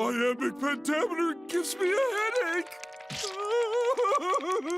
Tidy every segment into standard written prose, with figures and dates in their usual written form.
Iambic pentameter gives me a headache.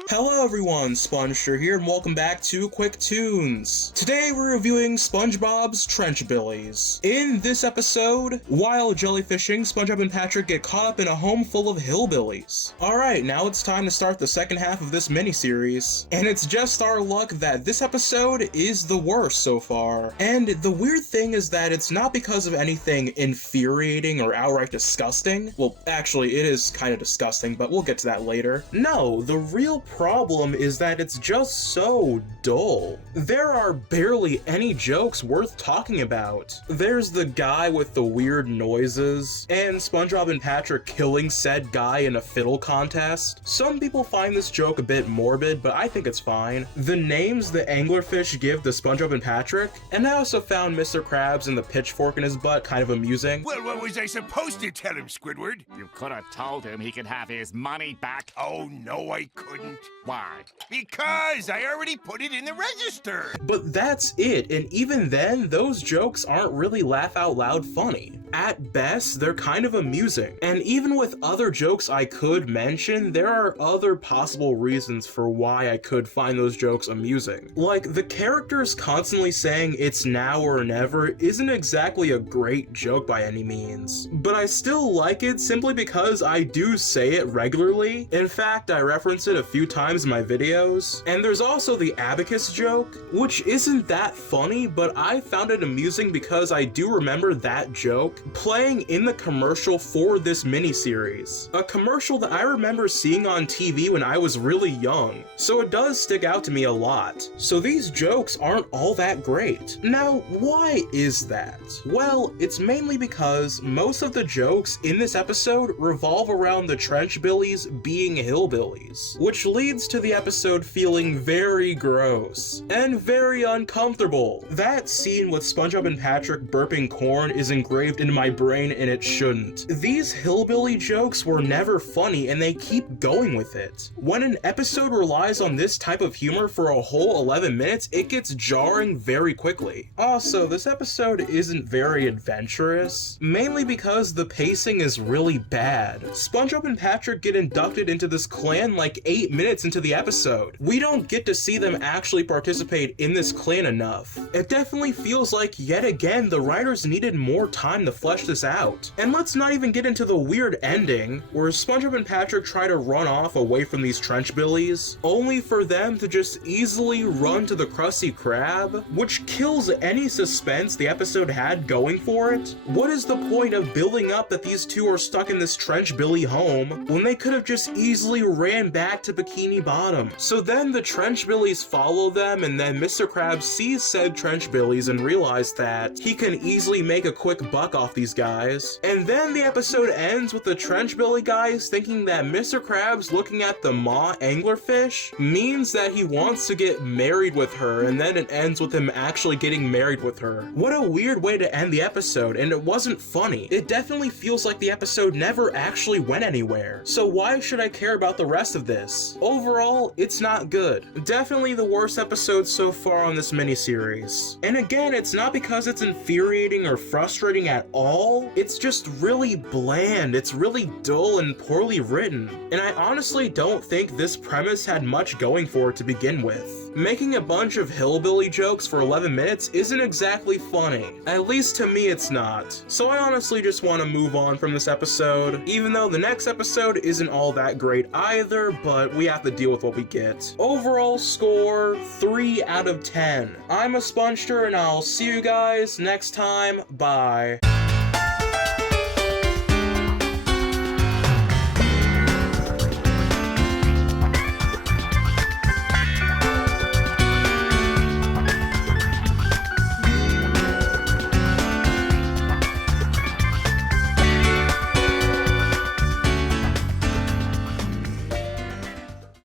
Hello everyone, SpongeStur here, and welcome back to QUICKTOONS. Today we're reviewing SpongeBob's Trenchbillies. In this episode, while jellyfishing, SpongeBob and Patrick get caught up in a home full of hillbillies. Alright, now it's time to start the second half of this miniseries. And it's just our luck that this episode is the worst so far. And the weird thing is that it's not because of anything infuriating or outright disgusting. Well, actually, it is kind of disgusting, but we'll get to that later. No, the real problem is that it's just so dull. There are barely any jokes worth talking about. There's the guy with the weird noises, and SpongeBob and Patrick killing said guy in a fiddle contest. Some people find this joke a bit morbid, but I think it's fine. The names the anglerfish give to SpongeBob and Patrick, and I also found Mr. Krabs and the pitchfork in his butt kind of amusing. Well, what was I supposed to tell him, Squidward? You could have told him he could have his money back. Oh, no, I couldn't. Why? Because I already put it in the register. But that's it, and even then, those jokes aren't really laugh out loud funny. At best, they're kind of amusing. And even with other jokes I could mention, there are other possible reasons for why I could find those jokes amusing. Like, the characters constantly saying it's now or never isn't exactly a great joke by any means. But I still like it simply because I do say it regularly. In fact, I reference it a few times in my videos. And there's also the abacus joke, which isn't that funny, but I found it amusing because I do remember that joke playing in the commercial for this miniseries. A commercial that I remember seeing on TV when I was really young, so it does stick out to me a lot. So these jokes aren't all that great. Now, why is that? Well, it's mainly because most of the jokes in this episode revolve around the Trenchbillies being hillbillies, which leads to the episode feeling very gross and very uncomfortable. That scene with SpongeBob and Patrick burping corn is engraved into my brain, and it shouldn't. These hillbilly jokes were never funny, and they keep going with it. When an episode relies on this type of humor for a whole 11 minutes, it gets jarring very quickly. Also, this episode isn't very adventurous, mainly because the pacing is really bad. SpongeBob and Patrick get inducted into this clan like 8 minutes into the episode. We don't get to see them actually participate in this clan enough. It definitely feels like, yet again, the writers needed more time to flesh this out. And let's not even get into the weird ending, where SpongeBob and Patrick try to run off away from these Trenchbillies, only for them to just easily run to the Krusty Krab, which kills any suspense the episode had going for it. What is the point of building up that these two are stuck in this Trenchbilly home, when they could have just easily ran back to Bikini Bottom? So then the Trenchbillies follow them, and then Mr. Krabs sees said Trenchbillies and realizes that he can easily make a quick buck off these guys. And then the episode ends with the Trenchbilly guys thinking that Mr. Krabs looking at the maw anglerfish means that he wants to get married with her, and then it ends with him actually getting married with her. What a weird way to end the episode, and it wasn't funny. It definitely feels like the episode never actually went anywhere. So why should I care about the rest of this? Overall, it's not good. Definitely the worst episode so far on this miniseries. And again, it's not because it's infuriating or frustrating at all, it's just really bland, it's really dull and poorly written. And I honestly don't think this premise had much going for it to begin with. Making a bunch of hillbilly jokes for 11 minutes isn't exactly funny. At least to me it's not. So I honestly just want to move on from this episode, even though the next episode isn't all that great either, but we have to deal with what we get. Overall score, 3 out of 10. I'm a SpongeStur, and I'll see you guys next time. Bye.